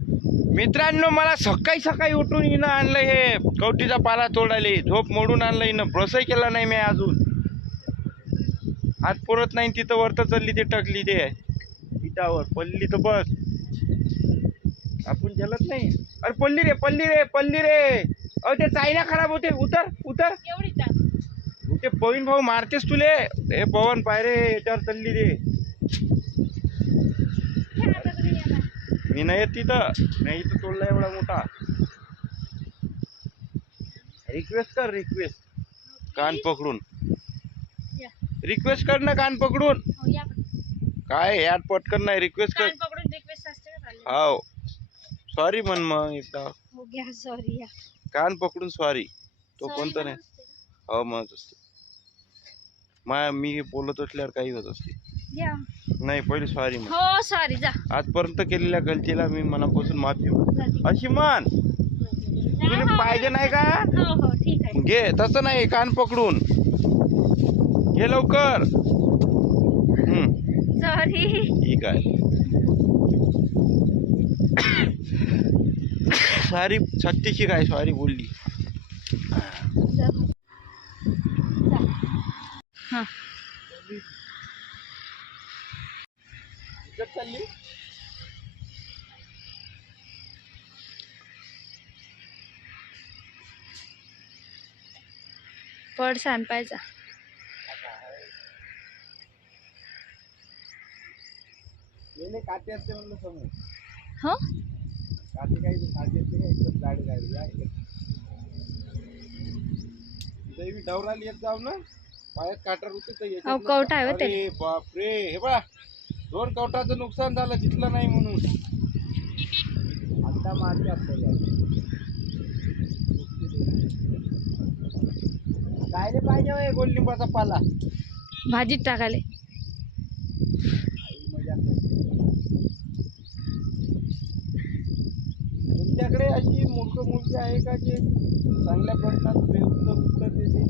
मित्रांनो मला सकाळी सकाळी उठून हिनं आणलं हे कवटीचा पाला तोडाले झोप मोडून आणलं हिनं. ब्रशही केला नाही मी अजून. हात पुरत नाही तिथं वरतं चालली ते टकली ते. पिठावर पल्ली तर बस. आपण झलत नाही. अरे पल्ली रे पल्ली रे पल्ली रे. अरे ते चायना खराब होते. उतर उतर. ते पवीन भाऊ मारतेस तुले. हे पवन पाय रे याच्यावर चालली रे घ्या आता तुम्ही याला. मी नाही येत तिथं. नाही इथं तोडला एवढा मोठा. रिक्वेस्ट कर रिक्वेस्ट कान पकडून. या. रिक्वेस्ट कर ना कान पकडून. हो, या. काय यार पटकन नाही रिक्वेस्ट कर. कान पकडून रिक्वेस्ट असते का चालली? हाव. सॉरी म्हण मग एकदा. हो घ्या सॉरी या. कान पकडून सॉरी तो Sorry कोणता नाही. हो म्हणत असते. मा मी बोलत असल्यावर काही होत असते. घ्या नाही पहिले सॉरी म्हण. हो सॉरी जा. आजपर्यंत केलेल्या गलतीला मी मनापासून माफी. अशी म्हण. तुला हो, पाहिजे नाही का? हो हो ठीक आहे. घे तसं नाही कान पकडून. घे लवकर. हम्म, सॉरी ठीक आहे. सॉरी सक्तीची काय सॉरी बोलली. हा. चालली? पड पाहिजे काटे असते म्हणलं समोर. हो? काटे काही काटे असते का? एकदम या मी डवराला येत जाऊ ना? पायात काटर होते तर याच्यातनं- अहो, कवटा आहे हो ते. अरे बापरे हे बा दोन कवटाचं नुकसान झालं दिसलं नाही म्हणून. आता मारते आपल्याला काय रे पाहिजे होय गोललिंबाचा पाला? भाजीत टाकाले मजा. तुमच्याकडे अशी मूर्ख मूर्ती आहे का जे चांगल्या प्रश्नात उत्तर उत्तर देते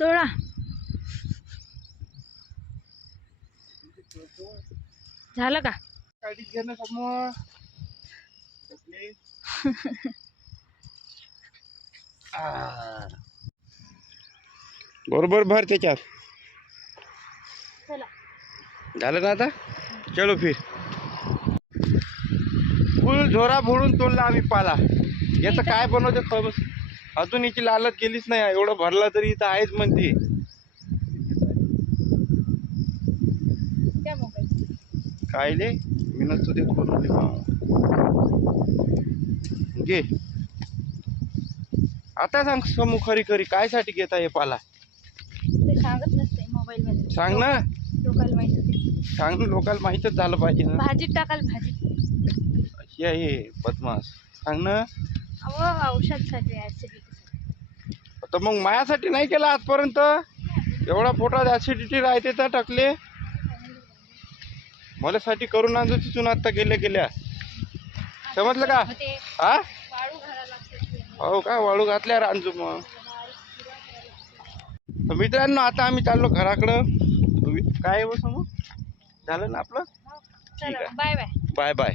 तोडा झालं का. बरोबर भर त्याच्यात. चला. झालं ना आता? चलो फिर. फुल झोरा फोडून तोडला आम्ही पाला. याचं काय बनवते खबर? अजून याची लालच गेलीच नाही एवढं भरला तरी इथं आहेच म्हणते. द्या मोबाईल काय ले? मी नसतो ते बनवले घे. आता सांग समू खरी खरी काय साठी घेता हे पाला? ते सांगत नसते मोबाईल मध्ये सांग ना. लोकांना माहिती होते सांग ना लोकांना माहीतच झालं पाहिजे भाजीत टाकाल भाजीत. अशी आहे बदमास सांग ना. अहो औषधसाठी ऍसिडिटी तर मग मायासाठी नाही केला आजपर्यंत? एवढा पोटात ऍसिडिटी राहते तर टाकले. मलासाठी करून आणतो तिथून आता गेल्या गेल्या. समजलं का? हा? वाळू घालायला लागते हो का वाळू घातल्यावर आणतो मग? तर मित्रांनो आता आम्ही चाललो घराकडं. काय हो समोर? झालं ना आपलं? चला आहे. Bye bye bye bye